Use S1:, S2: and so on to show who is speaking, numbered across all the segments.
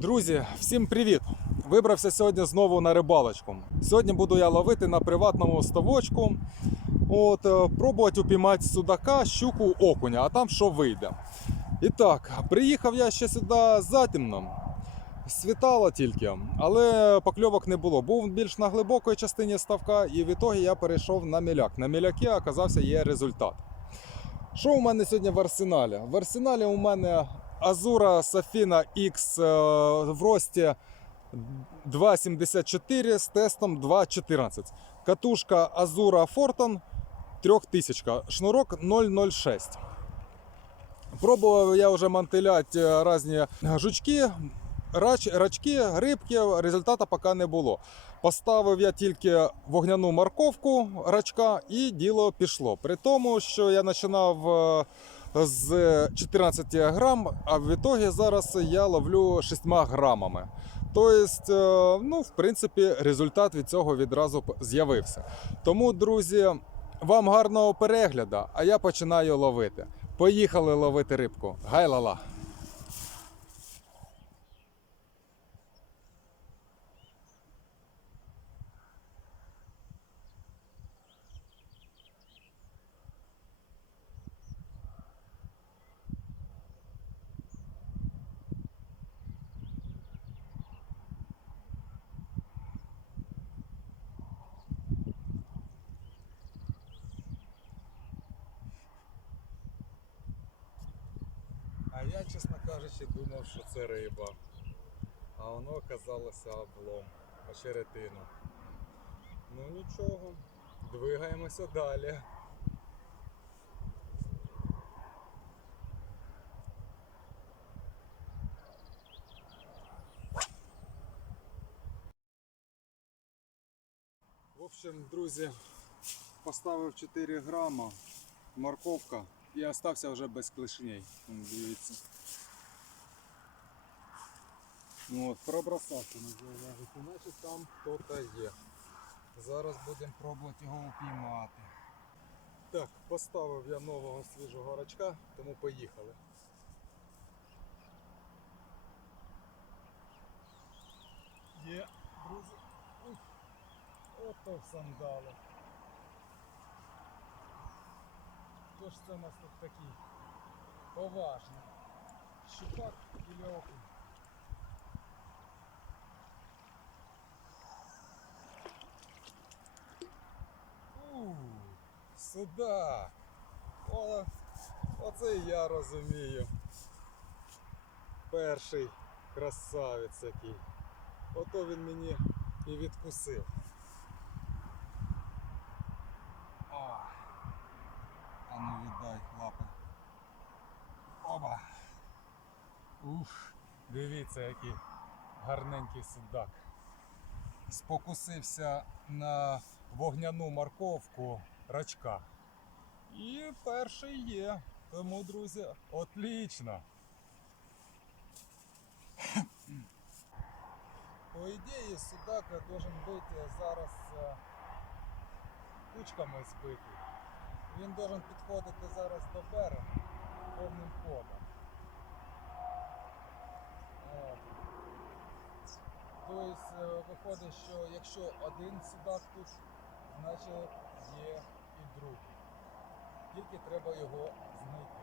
S1: Друзі, всім привіт! Вибрався сьогодні знову на рибалочку. Сьогодні буду я ловити на приватному ставочку. От, е, пробувати упіймати судака, щуку, окуня, а там що вийде. І так, приїхав я ще сюди затемно. Світало тільки, але покльовок не було. Був більш на глибокій частині ставка, і в ітогі я перейшов на міляк. На міляки оказався є результат. Що у мене сьогодні в арсеналі? В арсеналі у мене Азура Safina X е, в рості 2,74 з тестом 2,14. Катушка Азура Forton 3000, шнурок 0,06. Пробував я вже мантиляти е, різні жучки, рач, рачки, рибки, результату поки не було. Поставив я тільки вогняну морковку рачка і діло пішло. При тому, що я починав е, з 14 грам, а в ітогі зараз я ловлю 6 грамами. Тобто, ну, в принципі, результат від цього відразу з'явився. Тому, друзі, вам гарного перегляду, а я починаю ловити. Поїхали ловити рибку. Гай-ла-ла! А я, чесно кажучи, думав, що це риба. А воно оказалося облом, очеретину. Ну нічого, двигаємося далі. В общем, друзі, поставив 4 грама, морковка і остався вже без клешней. Дивіться. Ну от, пробросався на зауважити, значить там хто-то є. Зараз будемо пробувати його упіймати. Так, поставив я нового свіжого рачка, тому поїхали. Є, друзі. Ото в сандали. Хто ж це у нас тут такий поважний? Щупак і окунь? У, судак. Оце я розумію. Перший красавець який. Ото він мені і відкусив. А, а ну віддай лапи. Оба. Ух, дивіться, який гарненький судак. Спокусився на вогняну морковку рачка. І перший є. Тому, друзі, отлично. По ідеї, судак должен бути зараз е, кучками збитий. Він должен підходити зараз до берега повним ходом. От. Тобто виходить, що якщо один судак тут, значить є і другий. Тільки треба його знайти.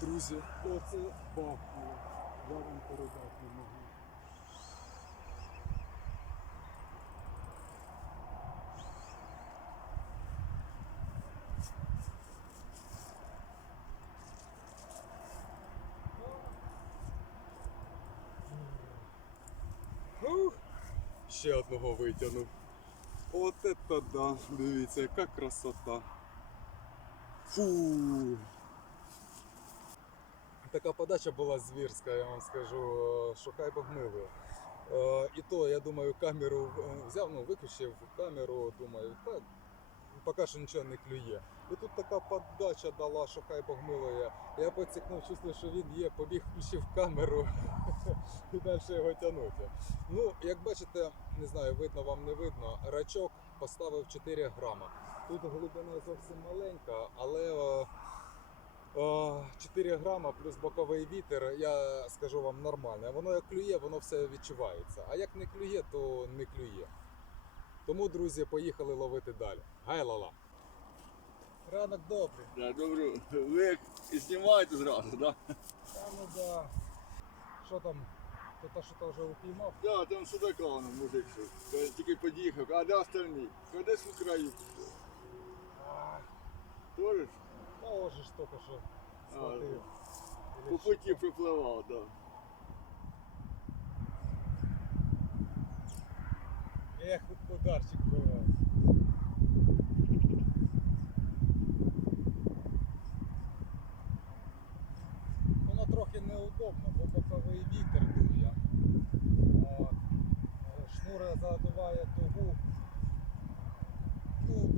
S1: Друзі, оце бахнуло. Я вам передати не можу. Ще одного витягнув. От это да, дивіться, яка красота. Фу. Така подача була звірська, я вам скажу, що хай Бог. Е, І то, я думаю, камеру е, взяв, ну, виключив камеру, думаю, так, поки що нічого не клює. І тут така подача дала, що хай Бог милує. Я поцікнув, чувствую, що він є, побіг, включив камеру і далі його тягнути. Ну, як бачите, не знаю, видно вам не видно, рачок поставив 4 грама. Тут глибина зовсім маленька, але е, е, 4 грама плюс боковий вітер, я скажу вам нормально. Воно як клює, воно все відчувається. А як не клює, то не клює. Тому, друзі, поїхали ловити далі. Гай лала! Ранок добрий.
S2: Да, добре. Ви як і знімаєте зразу, да?
S1: Та ну да. Що там? Хто що то вже упіймав?
S2: Да, там судака воно, мужик, що тільки під'їхав, а де остальні? Каже, в Україні. Тоже ж?
S1: Може ж тільки що схватив.
S2: По путі припливав, да.
S1: Ех, тут ударчик бував. Воно трохи неудобно, бо боковий вітер дує. От. Е, Шнур задуває дугу. Ну,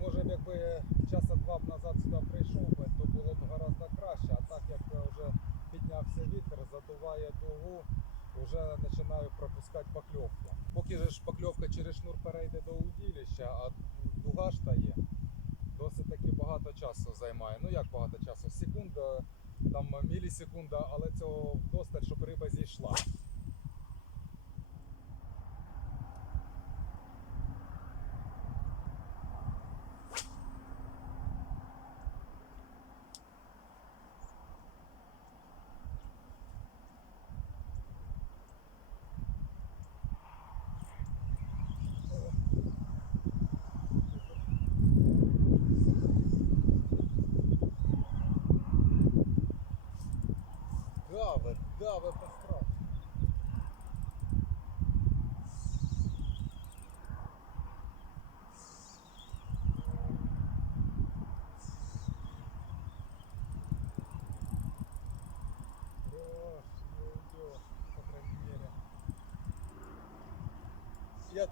S1: може б якби часа два б назад сюди прийшов би, то було б гораздо краще. А так як е, вже піднявся вітер, задуває дугу, вже починаю пропускати покльовку. Поки же ж покльовка перейде до удилища, а дуга ж та є. Досить таки багато часу займає. Ну як багато часу? Секунда, там мілісекунда, але цього вдосталь, щоб риба зійшла.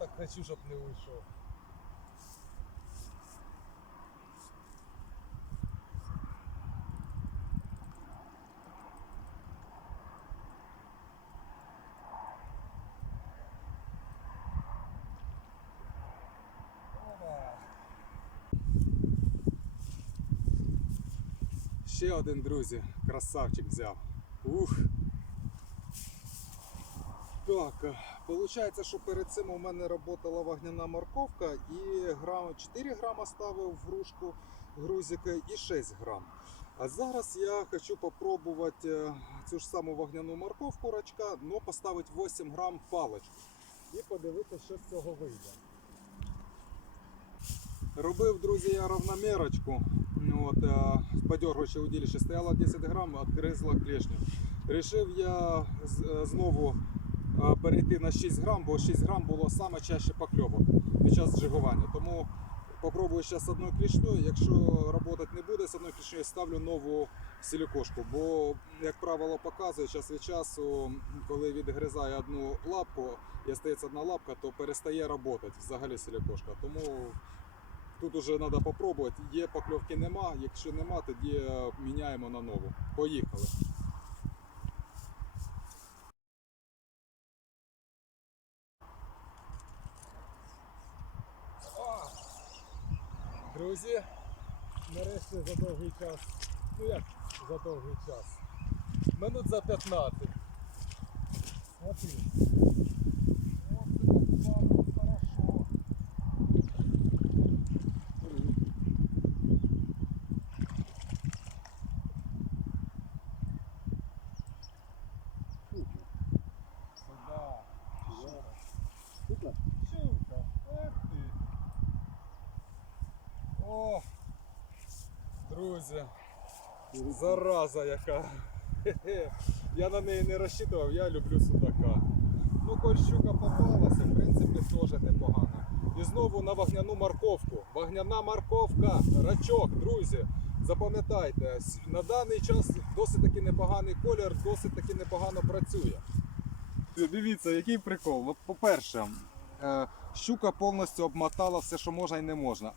S1: Так хочу, чтоб не уйшов. Ще один, друзі, красавчик взяв. Ух. Так, получається, що перед цим у мене працювала вогняна морковка і грам, 4 грама ставив в грушку грузика і 6 грам. А зараз я хочу попробувати е, цю ж саму вогняну морковку рачка, але поставити 8 грам паличку і подивитися, що з цього вийде. Робив, друзі, я равномірочку. От, е, подергуючи удилище стояло 10 грам, відгризла клешню. Рішив я е, знову перейти на 6 грам, бо 6 грам було саме чаще покльовок під час зжигування. Тому попробую зараз одною клішньою. Якщо працювати не буде з одною клішньою, ставлю нову силікошку. Бо, як правило, показує час від часу, коли відгризає одну лапку і стається одна лапка, то перестає працювати взагалі силікошка. Тому Тут уже треба попробувати. Є покльовки нема. Якщо нема, тоді е, міняємо на нову. Поїхали. О! Друзі, нарешті за довгий час. Ну як за довгий час? Минут за 15. Смотри. О, це так плавно, хорошо. Сюда.
S2: Щука?
S1: Щука. Ах ти. О, друзі, зараза яка. Я на неї не розчитував, я люблю судака. Ну, коль щука попалася, в принципі, теж непогано. і знову на вогняну морковку. Вогняна морковка, рачок, друзі. Запам'ятайте, на даний час досить таки непоганий колір, досить таки непогано працює. Дивіться, який прикол. По-перше, е, щука повністю обмотала все, що можна і не можна.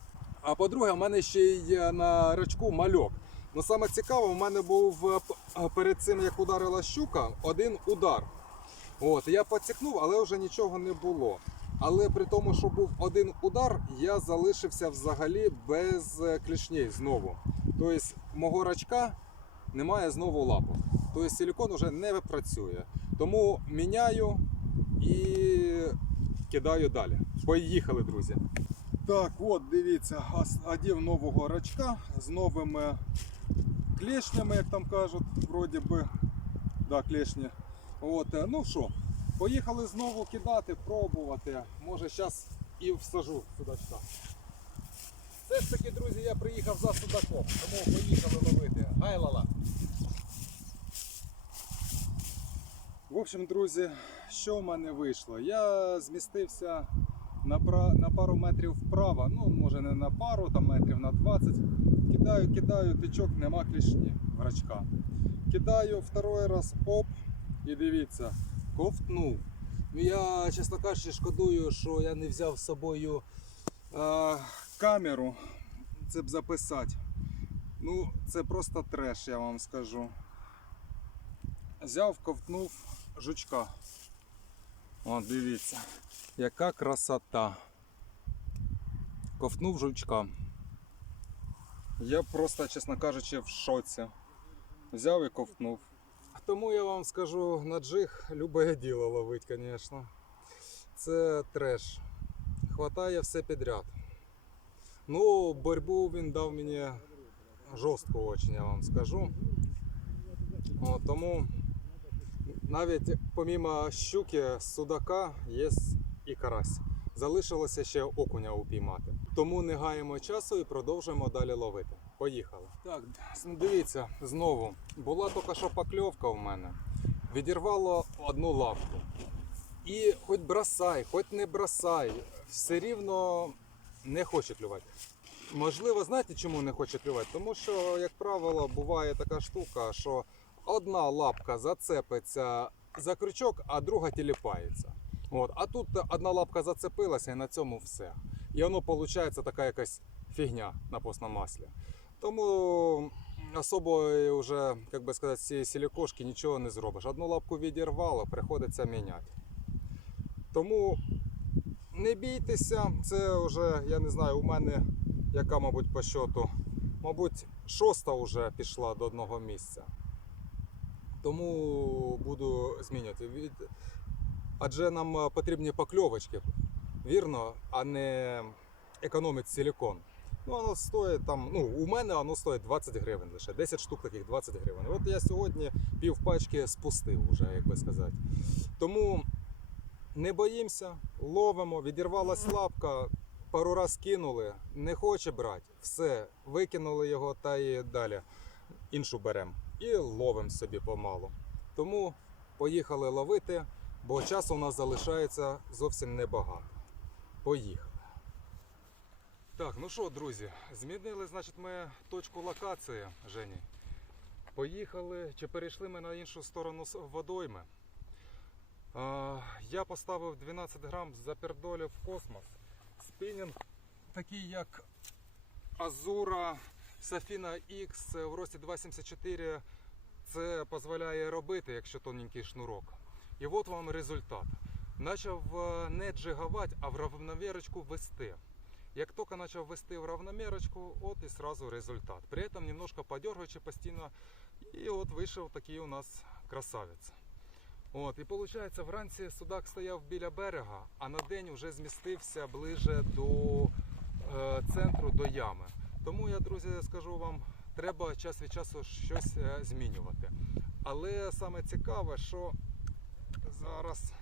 S1: А по-друге, в мене ще є на рачку мальок. Ну саме цікаве, у мене був е, е, перед цим, як ударила щука, один удар. От, я поцікнув, але вже нічого не було. Але при тому, що був один удар, я залишився взагалі без е, клішней знову. Тобто мого рачка немає знову лапок. Тобто силікон вже не працює. Тому міняю і кидаю далі. Поїхали, друзі. Так, от дивіться, одів нового рачка з новими клешнями, як там кажуть, вроді би. Да, клешні. От, е, ну що, поїхали знову кидати, пробувати. Може зараз і всажу судачка. Все ж таки, друзі, я приїхав за судаком, тому поїхали ловити. Гайлала. В общем, друзі, що в мене вийшло? Я змістився на, на пару метрів вправо, ну може не на пару, там метрів на 20. Кидаю, кидаю, тичок, нема клішні врачка. Кидаю второй раз, оп, і дивіться, ковтнув. Ну, Я, чесно кажучи, шкодую, що я не взяв з собою е, камеру, це б записати. Ну, це просто треш, я вам скажу. Взяв, ковтнув жучка. О, дивіться, яка красота. Ковтнув жучка. Я просто, чесно кажучи, в шоці. Взяв і ковтнув. Тому я вам скажу, на джиг любе діло ловить, звісно. Це треш. Хватає все підряд. Ну, боротьбу він дав мені жорстку очень, я вам скажу. О, тому навіть помімо щуки, судака є і карась. Залишилося ще окуня упіймати. Тому не гаємо часу і продовжуємо далі ловити. Поїхали. Так, дивіться, знову була тільки що покльовка в мене. Відірвало одну лапку. І хоч бросай, хоч не бросай, все рівно не хоче клювати. Можливо, знаєте, чому не хоче клювати? Тому що, як правило, буває така штука, що одна лапка зацепиться за крючок, а друга тіліпається. От. А тут одна лапка зацепилася і на цьому все. І воно виходить така якась фігня на постному маслі. Тому особо вже, як би сказати, з цієї силікошки нічого не зробиш. Одну лапку відірвало, приходиться міняти. Тому не бійтеся, це вже, я не знаю, у мене яка, мабуть, по щоту. Мабуть, шоста вже пішла до одного місця. Тому буду змінювати. Від... Адже нам е, потрібні покльовочки, вірно, а не економить силікон. Ну, воно стоїть там, ну, у мене воно стоїть 20 гривень лише. 10 штук таких 20 гривень. От я сьогодні пів пачки спустив, уже, як би сказати. Тому не боїмося, ловимо, відірвалась лапка, пару раз кинули, не хоче брати. Все, викинули його та і далі іншу беремо. І ловимо собі помалу. Тому поїхали ловити, бо часу у нас залишається зовсім небагато. Поїхали. Так, ну що, друзі, змінили, значить, ми точку локації, Жені. Поїхали, чи перейшли ми на іншу сторону водойми. А, я поставив 12 грам запердолів в космос. Спінінг такий як Азура Safina X в рості 2,74. Це дозволяє робити, якщо тоненький шнурок. І от вам результат. Начав е, не джигувати, а в равномірочку вести. Як тільки почав вести в равномірочку, от і сразу результат. При этом немножко подергаючи постійно, і от вийшов такий у нас красавець. От, і виходить, вранці судак стояв біля берега, а на день вже змістився ближе до е, центру, до ями. Тому я, друзі, скажу вам, треба час від часу щось е, змінювати. Але саме цікаве, що зараз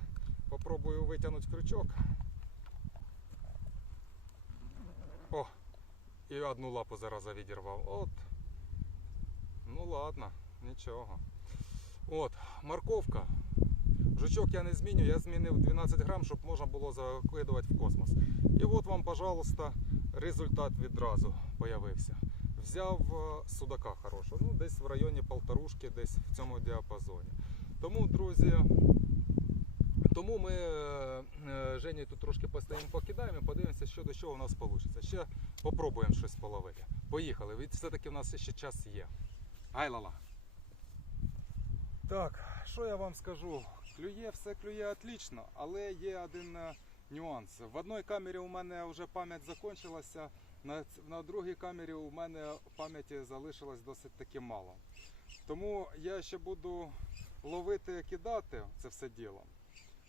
S1: попробую витягнути крючок. О, і одну лапу зараз відірвав. От. Ну ладно, нічого. От, морковка. Жучок я не зміню, я змінив 12 грам, щоб можна було закидувати в космос. І от вам, пожалуйста, результат відразу появився. Взяв е, судака хорошого, ну десь в районі полторушки, десь в цьому діапазоні. Тому, друзі, тому ми е, е, Жені тут трошки постоїмо, покидаємо і подивимося, що до чого у нас вийде. Ще попробуємо щось половити. Поїхали, від все-таки в нас ще час є. Ай лала. Так, що я вам скажу? Клює, все клює отлично, але є один нюанс. В одній камері у мене вже пам'ять закінчилася, на, на другій камері у мене пам'яті залишилось досить таки мало. Тому я ще буду ловити, кидати це все діло.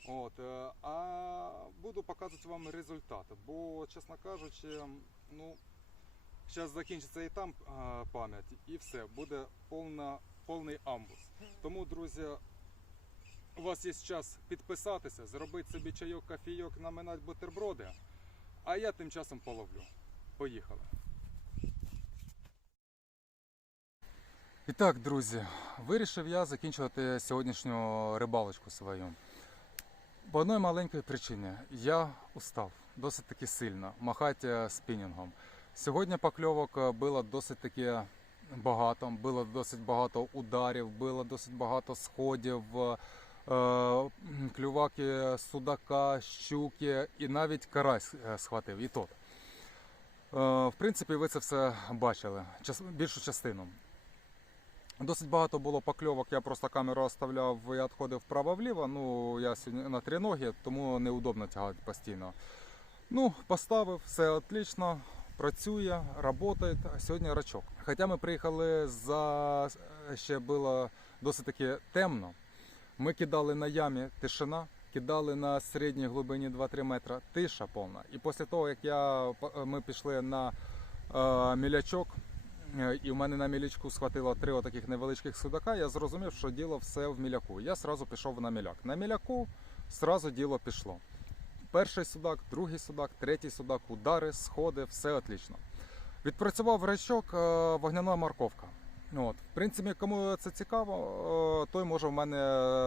S1: От, е, а буду показувати вам результат. Бо, чесно кажучи, ну, зараз закінчиться і там е, пам'ять, і все, буде повна, повний амбус. Тому, друзі, у вас є час підписатися, зробити собі чайок, кофійок, наминати бутерброди, а я тим часом половлю. Поїхали. І так, друзі, вирішив я закінчувати сьогоднішню рибалочку свою. По одній маленькій причині я устав досить таки сильно махати е, спінінгом. Сьогодні покльовок е, було досить таки багато, було досить багато ударів, було досить багато сходів, е, клюваки судака, щуки і навіть карась е, схватив. І тот. Е, В принципі, ви це все бачили, більшу частину. Досить багато було покльовок, я просто камеру оставляв і відходив вправо-вліво. Ну, я сьогодні на три ноги, тому неудобно тягати постійно. Ну, поставив, все отлично, працює, працює. Сьогодні рачок. Хоча ми приїхали за ще було досить таки темно. Ми кидали на ямі тишина, кидали на середній глибині 2-3 метра, тиша повна. І після того, як я, ми пішли на е, мілячок, Е, і в мене на мілячку схватило три отаких невеличких судака. Я зрозумів, що діло все в міляку. Я сразу пішов на міляк. На міляку сразу діло пішло. Перший судак, другий судак, третій судак, удари, сходи, все отлично. Відпрацював рачок, е, вогняна морковка. От. В принципі, кому це цікаво, е, той може в мене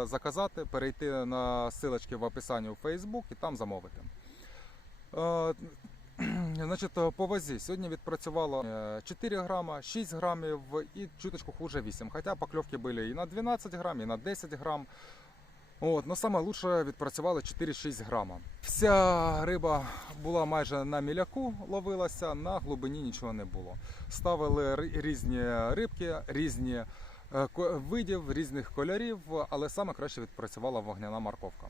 S1: заказати, перейти на силочки в описанні у Facebook і там замовити. Е, Значить, по вазі сьогодні відпрацювало е, 4 грама, 6 грамів і чуточку хуже 8. Хоча покльовки були і на 12 грам, і на 10 грам. От, но саме лучше відпрацювали 4-6 грама. Вся риба була майже на міляку, ловилася, на глибині нічого не було. Ставили різні рибки, різні е, видів, різних кольорів, але саме краще відпрацювала вогняна морковка.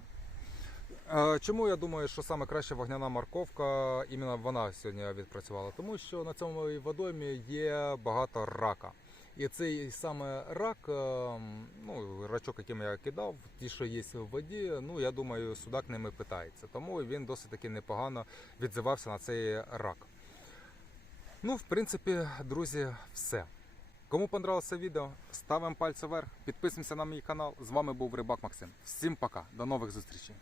S1: Е, Чому я думаю, що саме краща вогняна морковка, іменно вона сьогодні відпрацювала? Тому що на цьому водоймі є багато рака. І цей саме рак, е, ну, рачок, яким я кидав, ті, що є в воді, ну я думаю, судак ними питається. Тому він досить таки непогано відзивався на цей рак. Ну, в принципі, друзі, все. Кому понравилося відео, ставимо пальці вверх, підписуємося на мій канал. З вами був Рибак Максим. Всім пока, до нових зустрічей.